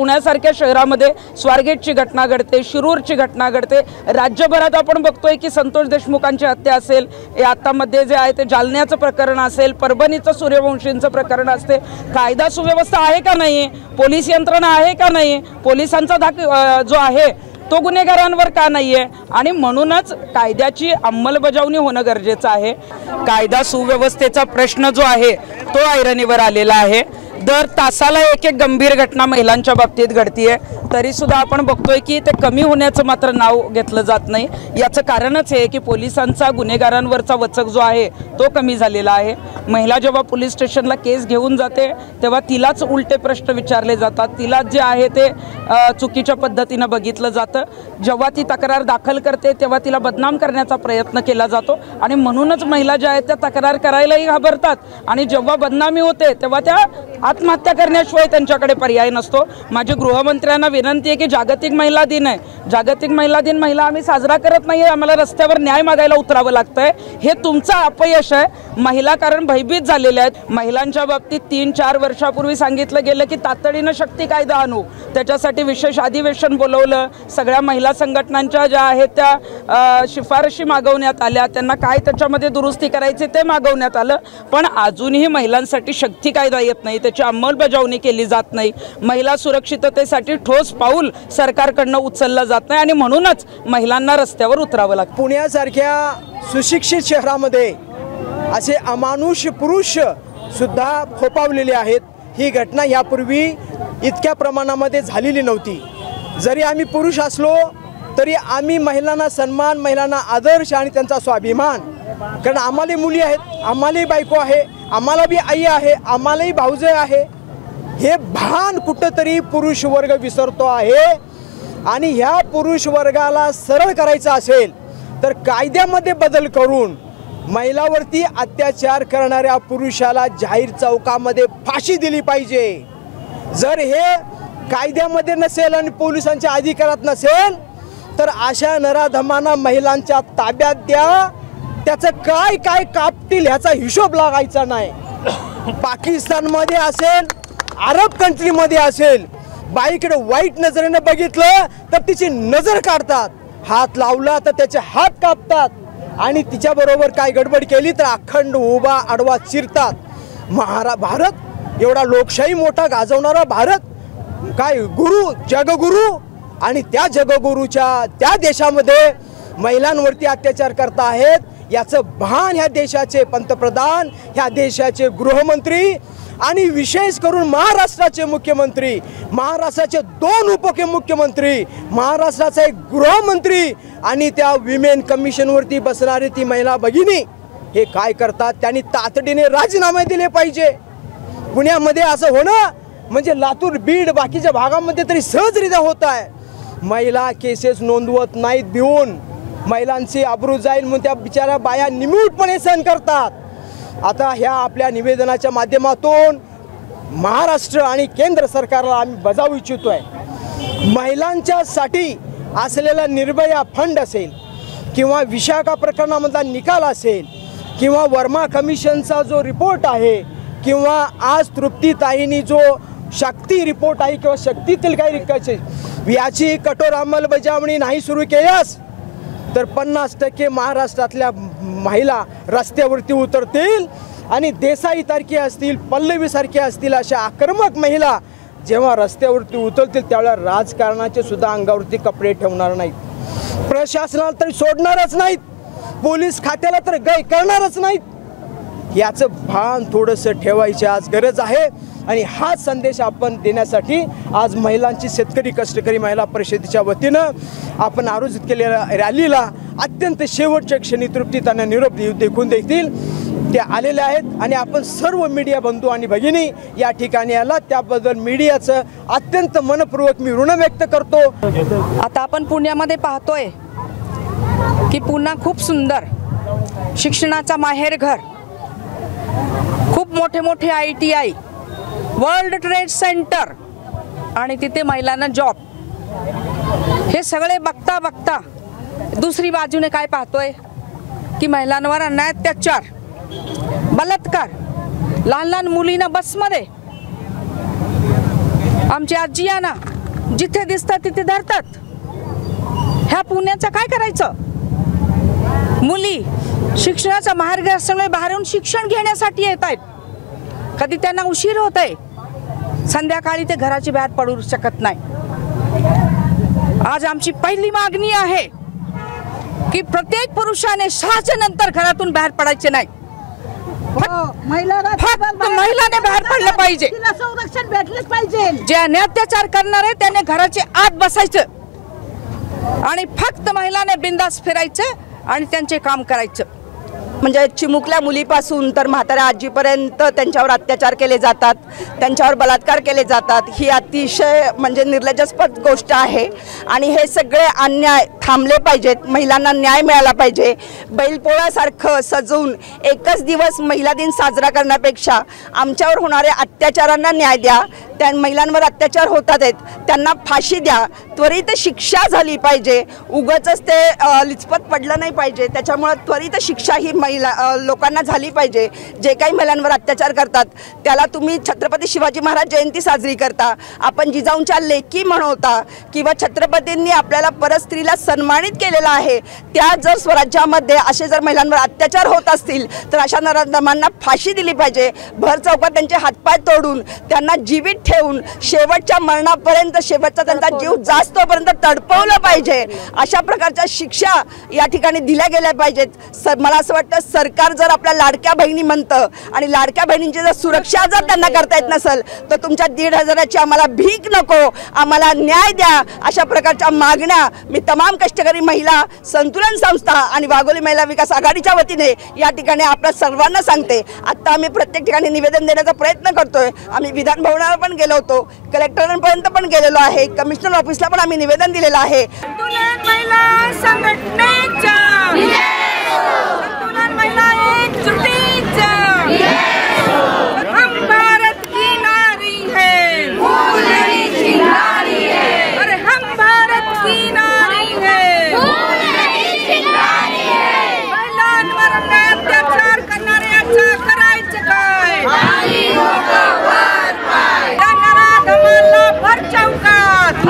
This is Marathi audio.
पुण्यासारख्या शहरामध्ये स्वारगेटची घटना घडते, शिरूरची घटना घडते, राज्यभरात आपण बघतोय की संतोष देशमुखांची हत्या असेल, आतामध्ये जे आहे ते जालन्याचं प्रकरण असेल, परभणीचं सूर्यवंशींचं प्रकरण असते। कायदा सुव्यवस्था आहे का नाही, पोलीस यंत्रणा आहे का नाही, पोलिसांचा धाक जो आहे तो गुन्हेगारांवर का नाहीये, आणि म्हणूनच कायद्याची अंमलबजावणी होणं गरजेचं आहे। कायदा सुव्यवस्थेचा प्रश्न जो आहे तो ऐरणीवर आलेला आहे। दर तासाला एक एक गंभीर घटना महिलांच्या बाबतीत घडतीये, तरी सुद्धा आपण बघतोय की ते कमी होण्याचं मात्र नाव घेतलं जात नाही। याचं कारणच हे की पोलिसांचा गुन्हेगारांवरचा वचक जो आहे तो कमी झालेला आहे। महिला जेव्हा पोलीस स्टेशनला केस घेऊन जाते तेव्हा तिलाच उलटे प्रश्न विचारले जातात, तिला जे आहे ते चुकीच्या पद्धतीने बघितलं जातं। जेव्हा ती तक्रार दाखल करते तेव्हा तिला बदनाम करण्याचा प्रयत्न केला जातो, आणि म्हणूनच महिला ज्या आहेत त्या तक्रार करायलाही घाबरतात, आणि जेव्हा बदनामी होते तेव्हा त्या आत्महत्या करण्याशिवाय त्यांच्याकडे पर्याय नसतो। माझी गृहमंत्र्यांना विनंती आहे की जागतिक महिला दिन आहे, जागतिक महिला दिन महिला आम्ही साजरा करत नाही, आम्हाला रस्त्यावर न्याय मागायला उतरावं लागतंय। हे तुमचं अपयश आहे। महिला कारण भयभीत झालेल्या आहेत। महिलांच्या बाबतीत 3-4 वर्षापूर्वी सांगितलं गेलं की तातडीनं शक्ती कायदा आणू, त्याच्यासाठी विशेष अधिवेशन बोलवलं, सगळ्या महिला संघटनांच्या ज्या आहेत त्या शिफारशी मागवण्यात आल्या, त्यांना काय त्याच्यामध्ये दुरुस्ती करायची ते मागवण्यात आलं, पण अजूनही महिलांसाठी शक्ती कायदा येत नाही, त्याची अंमलबजावणी केली जात नाही। महिला सुरक्षिततेसाठी ठोस पाऊल सरकारकडनं उचललं जात नाही, आणि म्हणूनच महिलांना रस्त्यावर उतरावं लागतं। पुण्यासारख्या सुशिक्षित शहरामध्ये असे अमानुष पुरुष सुद्धा फोपावलेले आहेत। ही घटना यापूर्वी इतक्या प्रमाणामध्ये झालेली नव्हती। जरी आम्ही पुरुष असलो तरी आम्ही महिलांना सन्मान, महिलांना आदर्श आणि त्यांचा स्वाभिमान, कारण आम्हाला मुली आहेत, आम्हालाही बायको आहे, आम्हाला बी आई आहे, आम्हालाही भाऊजे आहे, हे भान कुठंतरी पुरुष वर्ग विसरतो आहे। आणि ह्या पुरुष वर्गाला सरळ करायचं असेल तर कायद्यामध्ये बदल करून महिलावरती अत्याचार करणाऱ्या पुरुषाला जाहीर चौकामध्ये फाशी दिली पाहिजे। जर हे कायद्यामध्ये नसेल आणि पोलिसांच्या अधिकारात नसेल तर अशा नराधमांना महिलांच्या ताब्यात द्या, त्याचं काय काय कापतील ह्याचा हिशोब लागायचा नाही। पाकिस्तानमध्ये असेल, अरब कंट्रीमध्ये असेल, बाईकडे वाईट नजरेने बघितलं तर तिची नजर काढतात, हात लावला तर त्याचे हात कापतात, आणि तिच्याबरोबर काय गडबड केली तर अखंड उभा आडवा चिरतात। भारत एवढा लोकशाही मोठा गाजवणारा भारत, काय गुरु, जगगुरु, आणि त्या जगगुरूच्या त्या देशामध्ये महिलांवरती अत्याचार करता आहेत याचं भान ह्या देशाचे पंतप्रधान, ह्या देशाचे गृहमंत्री, आणि विशेष करून महाराष्ट्राचे मुख्यमंत्री, महाराष्ट्राचे 2 उपमुख्यमंत्री, महाराष्ट्राचा एक गृहमंत्री आणि त्या विमेन कमिशनवरती बसणारी ती महिला भगिनी हे काय करतात, त्यांनी तातडीने राजीनामे दिले पाहिजे। पुण्यामध्ये असं होणं म्हणजे लातूर, बीड, बाकीच्या भागामध्ये तरी सहजरित्या होत आहे। महिला केसेस नोंदवत नाहीत भिवून, महिलांची आबरू जाईल म्हणून त्या बिचारा बाया निमूटपणे सहन करतात। आता ह्या आपल्या निवेदनाच्या माध्यमातून महाराष्ट्र आणि केंद्र सरकारला आम्ही बजावू इच्छितोय, महिलांच्यासाठी असलेला निर्भया फंड असेल, किंवा विशाखा प्रकरणामधला निकाल असेल, किंवा वर्मा कमिशनचा जो रिपोर्ट आहे, किंवा आज तृप्तीताईंनी जो शक्ती रिपोर्ट आहे किंवा शक्तीतील काही रिकाचे, याची कठोर अंमलबजावणी नाही सुरू केल्यास तर 50% महाराष्ट्रातल्या महिला रस्त्यावरती उतरतील, आणि देसाईसारखे असतील, पल्लवीसारखे असतील अशा आक्रमक महिला जेव्हा रस्त्यावरती उतरतील त्यावेळेला राजकारणाचे सुद्धा अंगावरती कपडे ठेवणार नाहीत, प्रशासनाला तरी सोडणारच नाहीत, पोलीस खात्याला तर गाय करणारच नाहीत। याचं भान थोडंसं ठेवायची आज गरज आहे, आणि हाच संदेश आपण देण्यासाठी आज महिलांची शेतकरी कष्टकरी महिला परिषदेच्या वतीनं आपण आयोजित केलेल्या रॅलीला अत्यंत शेवटच्या क्षणी तृप्तीताईंना निरोप देखून देखील ते आलेले आहेत, आणि आपण सर्व मीडिया बंधू आणि भगिनी या ठिकाणी आला त्याबद्दल मीडियाचं अत्यंत मनपूर्वक मी ऋण व्यक्त करतो। आता आपण पुण्यामध्ये पाहतोय की पुन्हा खूप सुंदर शिक्षणाचा माहेरघर, खूप मोठे मोठे ITI, वर्ल्ड ट्रेड सेंटर, आणि तिथे महिलांना जॉब, हे सगळे बघता बघता दुसरी बाजूने काय पाहतोय की महिलांवर अन्याय, अत्याचार, बलात्कार, लहान लहान मुलींना बसमध्ये, आमची आजी ना जिथे दिसतात तिथे धरतात. ह्या पुण्याचं काय करायचं? मुली शिक्षणाचा मार्ग असल्यामुळे बाहेरून शिक्षण घेण्यासाठी येत आहेत. कधी त्यांना उशीर होत आहे, संध्याकाळी ते घराची बाहेर पडू शकत नाही. आज आमची पहिली मागणी आहे की प्रत्येक पुरुषाने 6च्या नंतर घरातून बाहेर पडायचे नाही. फक्त महिलाने बाहेर पडलं पाहिजे. संरक्षण भेटलंच पाहिजे. जे अत्याचार करणार आहे त्याने घराच्या आत बसायचं आणि फक्त महिलाने बिंदास फिरायचं आणि त्यांचे काम करायचं. म्हणजे चिमुकल्या मुलीपासून तर म्हाताऱ्या आजीपर्यंत त्यांच्यावर अत्याचार केले जातात, त्यांच्यावर बलात्कार केले जातात. ही अतिशय म्हणजे निर्लज्जास्पद गोष्ट आहे आणि हे सगळे अन्याय थांबले पाहिजेत. महिलांना न्याय मिळाला पाहिजे. बैलपोळ्यासारखं सजवून एकच दिवस महिला दिन साजरा करण्यापेक्षा आमच्यावर होणाऱ्या अत्याचारांना न्याय द्या. त्या महिलांवर अत्याचार होतात आहेत त्यांना फाशी द्या. त्वरित शिक्षा झाली पाहिजे. उगाचच ते लिचपत पडलं नाही पाहिजे. त्याच्यामुळे त्वरित शिक्षा ही लोकांना झाली पाहिजे. जे काही महिलांवर अत्याचार करतात त्याला तुम्ही छत्रपती शिवाजी महाराज जयंती साजरी करता, आपण जिजाऊंच्या लेकी म्हणवता किंवा छत्रपतींनी आपल्याला परस्त्रीला सन्मानित केलेलं आहे. त्या जर स्वराज्यामध्ये असे जर महिलांवर अत्याचार होत असतील तर अशा नराधमांना फाशी दिली पाहिजे. भर चौकात त्यांचे हातपाय तोडून त्यांना जीवित ठेवून शेवटच्या मरणापर्यंत शेवटचा त्यांचा जीव जास्तपर्यंत तडपवलं पाहिजे. अशा प्रकारच्या शिक्षा या ठिकाणी दिल्या गेल्या पाहिजेत. मला असं वाटतं सरकार जर आपल्या लाडक्या बहिणी म्हणतं आणि लाडक्या बहिणींची जर सुरक्षा जर त्यांना करता येत नसेल तर तुमच्या 1,500ची आम्हाला भीक नको, आम्हाला न्याय द्या. अशा प्रकारच्या मागण्या मी तमाम कष्टकरी महिला संतुलन संस्था आणि वाघोली महिला विकास आघाडीच्या वतीने या ठिकाणी आपल्या सर्वांना सांगते. आता आम्ही प्रत्येक ठिकाणी निवेदन देण्याचा प्रयत्न करतोय. आम्ही विधान भवनावर पण गेलो होतो, कलेक्टरांपर्यंत पण गेलेलो आहे, कमिशनर ऑफिसला पण आम्ही निवेदन दिलेलं आहे. महिला संघटनेच्या संतुलन महिला एकजुटीचा हम भारत की नारी है, अरे हम भारत की नारी है. महिलांवर अत्याचार करणाऱ्याचं करायचं काय? त्या नराधमांना भर चौकात